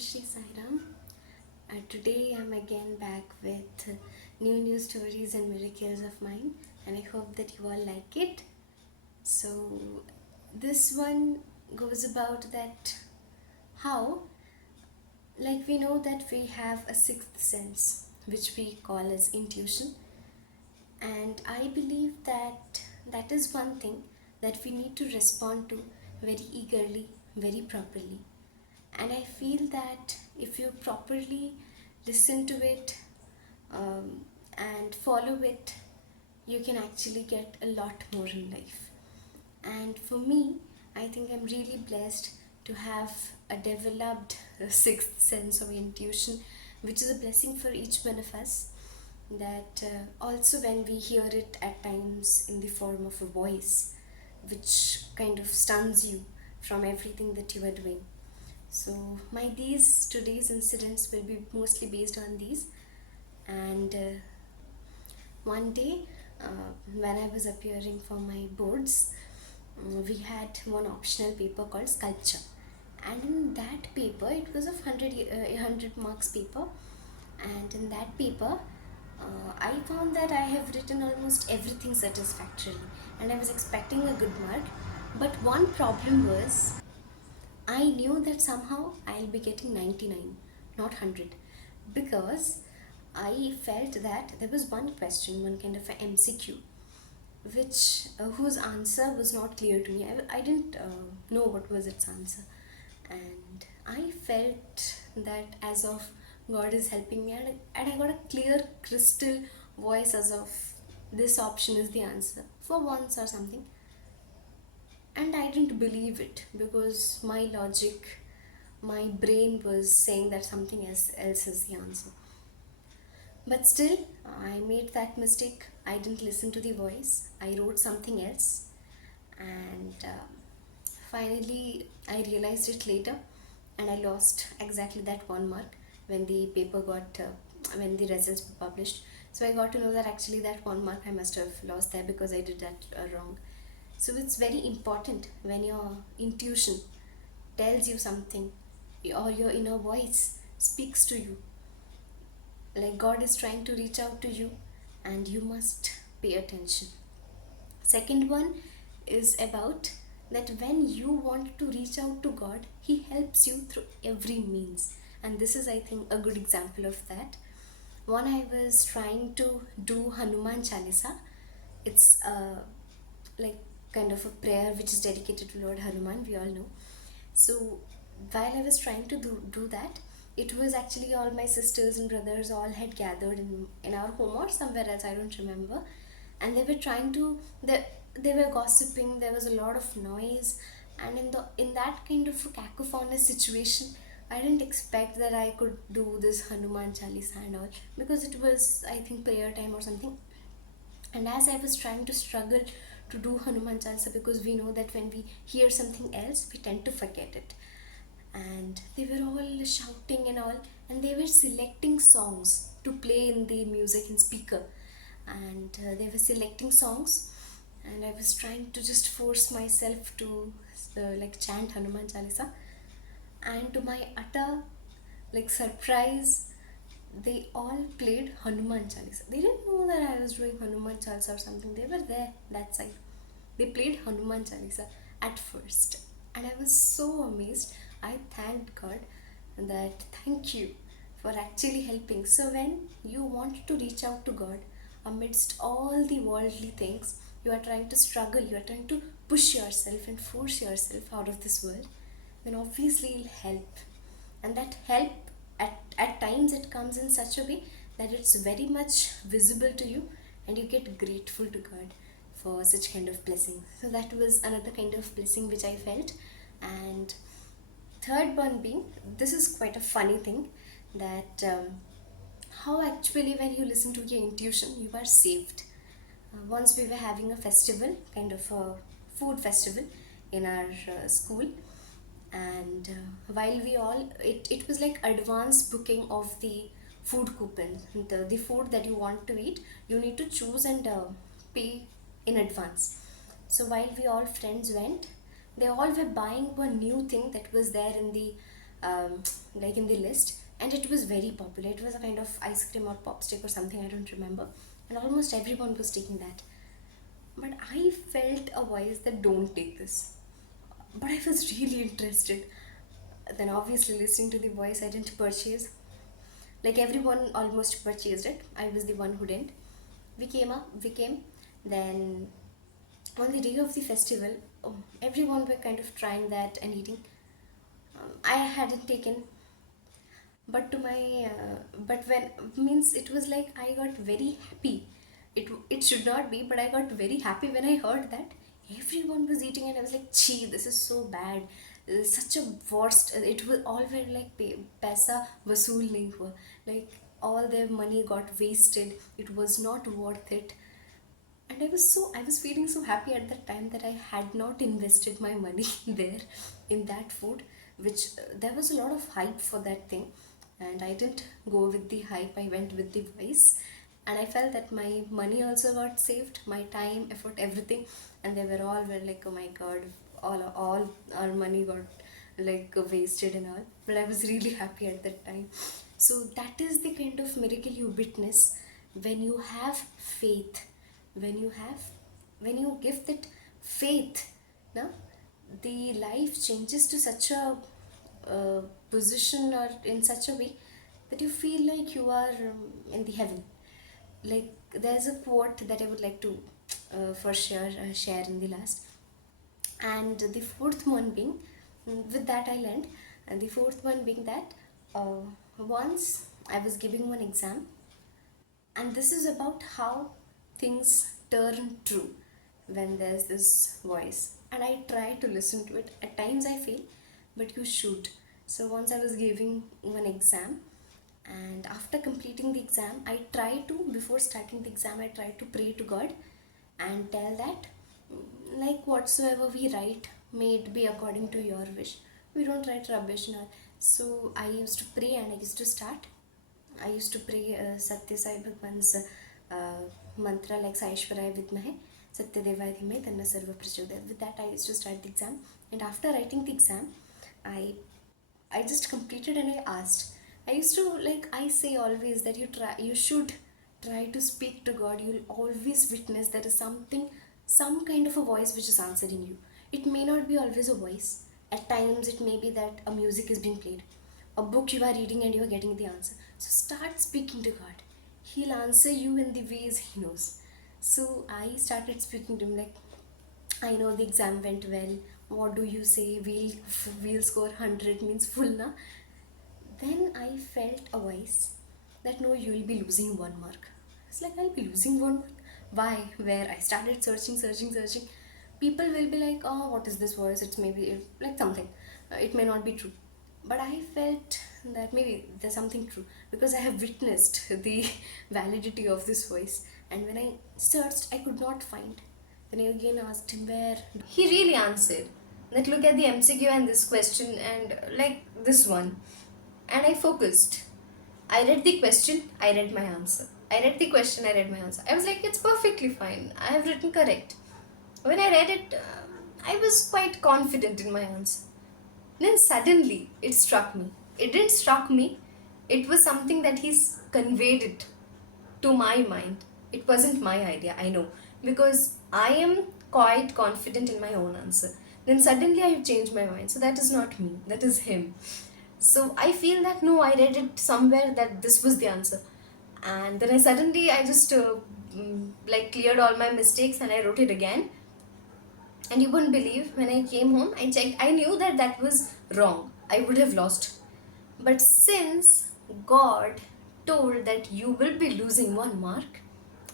Shri Sairam. Today I'm again back with new stories and miracles of mine, and I hope that you all like it. So, this one goes about that how, like, we know that we have a sixth sense, which we call as intuition, and I believe that that is one thing that we need to respond to very eagerly, very properly. And I feel that if you properly listen to it, and follow it, you can actually get a lot more in life. And for me, I think I'm really blessed to have a developed sixth sense of intuition, which is a blessing for each one of us. That also, when we hear it at times in the form of a voice, which kind of stuns you from everything that you are doing. So my these today's incidents will be mostly based on these. And one day, when I was appearing for my boards, we had one optional paper called sculpture, and in that paper it was of 100 marks paper, and in that paper I found that I have written almost everything satisfactorily, and I was expecting a good mark. But one problem was I knew that somehow I'll be getting 99, not 100, because I felt that there was one question, one kind of a MCQ, which whose answer was not clear to me. I didn't know what was its answer, and I felt that as of God is helping me, and I got a clear crystal voice as of this option is the answer for once or something. And I didn't believe it because my logic, my brain was saying that something else is the answer. But still, I made that mistake. I didn't listen to the voice. I wrote something else, and finally, I realized it later, and I lost exactly that one mark when the paper got when the results were published. So I got to know that actually that one mark I must have lost there because I did that wrong. So it's very important when your intuition tells you something, or your inner voice speaks to you, like God is trying to reach out to you, and you must pay attention. Second one is about that when you want to reach out to God, He helps you through every means. And this is, I think, a good example of that. One, I was trying to do Hanuman Chalisa. It's like kind of a prayer which is dedicated to Lord Hanuman, we all know. So while I was trying to do that, it was actually all my sisters and brothers all had gathered in our home or somewhere else, I don't remember. And they were trying to, they were gossiping, there was a lot of noise, and in that kind of a cacophonous situation, I didn't expect that I could do this Hanuman Chalisa and all, because it was, I think, prayer time or something. And as I was trying to struggle to do Hanuman Chalisa, because we know that when we hear something else, we tend to forget it. And they were all shouting and all, and they were selecting songs to play in the music and speaker. And they were selecting songs, and I was trying to just force myself to like chant Hanuman Chalisa. And to my utter like surprise, they all played Hanuman Chalisa. They didn't know that I was doing Hanuman Chalisa or something. They were there that side. They played Hanuman Chalisa at first, and I was so amazed. I thanked God that thank you for actually helping. So when you want to reach out to God amidst all the worldly things, you are trying to struggle, you are trying to push yourself and force yourself out of this world, then obviously it'll help. And that help, at times it comes in such a way that it's very much visible to you, and you get grateful to God for such kind of blessing. So that was another kind of blessing which I felt. And third one being, this is quite a funny thing, that how actually when you listen to your intuition, you are saved. Once we were having a festival, kind of a food festival in our school, and while we all, it was like advanced booking of the food coupon, the food that you want to eat, you need to choose and pay in advance. So while we all friends went, they all were buying one new thing that was there in the um, like in the list, and it was very popular. It was a kind of ice cream or pop stick or something, I don't remember, and almost everyone was taking that. But I felt a voice that don't take this. But I was really interested. Then obviously listening to the voice, I didn't purchase. Like everyone almost purchased it. I was the one who didn't. We came. Then on the day of the festival, everyone were kind of trying that and eating. I hadn't taken, but to my but when means it was like I got very happy. It should not be, but I got very happy when I heard that everyone was eating, and I was like, "Gee, this is so bad. Such a worst." It was all were like paisa vasool nahi hua. Like all their money got wasted. It was not worth it. And I was feeling so happy at that time that I had not invested my money there in that food, which there was a lot of hype for that thing, and I didn't go with the hype. I went with the voice, and I felt that my money also got saved, my time, effort, everything. And they were like, oh my god, all our money got like wasted and all, but I was really happy at that time. So that is the kind of miracle you witness when you have faith, when you have, when you give that faith. Now the life changes to such a position or in such a way that you feel like you are in the heaven. Like there's a quote that I would like to for sure share in the last. And the fourth one being, with that I'll end. And the fourth one being that once I was giving one exam, and this is about how things turn true when there's this voice. And I try to listen to it. At times I fail, but you should. So once I was giving one exam, and after completing the exam, I try to, before starting the exam, I try to pray to God and tell that, like whatsoever we write, may it be according to your wish. We don't write rubbish now. So I used to pray, and I used to start. I used to pray Satya Sai Bhagwan's mantra, like Saishwaraya Vidmahe, Satya Devaya Dhimahi, Tanna Sarva Prachodayat. With that, I used to start the exam. And after writing the exam, I I just completed, and I asked. I used to, like I say always, that you should try to speak to God. You'll always witness there is something, some kind of a voice which is answering you. It may not be always a voice. At times it may be that a music is being played, a book you are reading, and you are getting the answer. So start speaking to God. He'll answer you in the ways He knows. So I started speaking to Him, like, I know the exam went well. What do you say? We'll score 100 means full na. Then I felt a voice that no, you will be losing 1 mark. It's like, I'll be losing 1 mark. Why? Where? I started searching. People will be like, oh, what is this voice? It's maybe like something. It may not be true. But I felt that maybe there's something true, because I have witnessed the validity of this voice. And when I searched, I could not find. Then I again asked him where. He really answered that, look at the MCQ and this question, and like this one. And I focused. I read the question, I read my answer. I read the question, I read my answer. I was like, it's perfectly fine. I have written correct. When I read it, I was quite confident in my answer. Then suddenly it struck me. It didn't struck me. It was something that he's conveyed it to my mind. It wasn't my idea, I know. Because I am quite confident in my own answer. Then suddenly I have changed my mind. So that is not me. That is him. So I feel that no, I read it somewhere that this was the answer. And then I just like cleared all my mistakes, and I wrote it again. And you wouldn't believe, when I came home, I checked. I knew that that was wrong. I would have lost. But since God told that you will be losing 1 mark,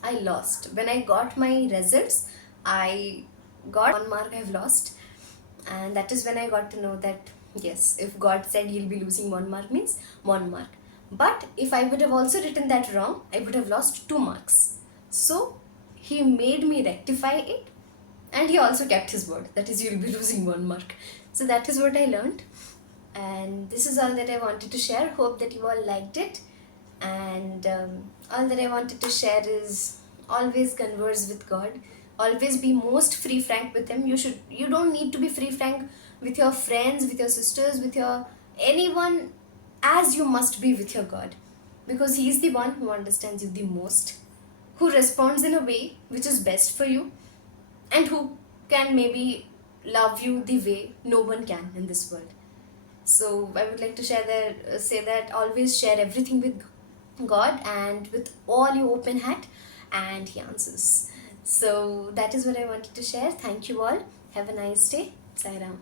I lost. When I got my results, I got 1 mark I have lost. And that is when I got to know that, yes, if God said you'll be losing 1 mark, means 1 mark. But if I would have also written that wrong, I would have lost 2 marks. So He made me rectify it, and He also kept His word, that is, you'll be losing 1 mark. So that is what I learned. And this is all that I wanted to share. Hope that you all liked it. And all that I wanted to share is, always converse with God. Always be most free frank with Him. You don't need to be free frank with your friends, with your sisters, with your anyone, as you must be with your God, because He is the one who understands you the most, who responds in a way which is best for you, and who can maybe love you the way no one can in this world. So I would like to say that always share everything with God and with all your open heart, and He answers. So that is what I wanted to share. Thank you all. Have a nice day. Sai Ram.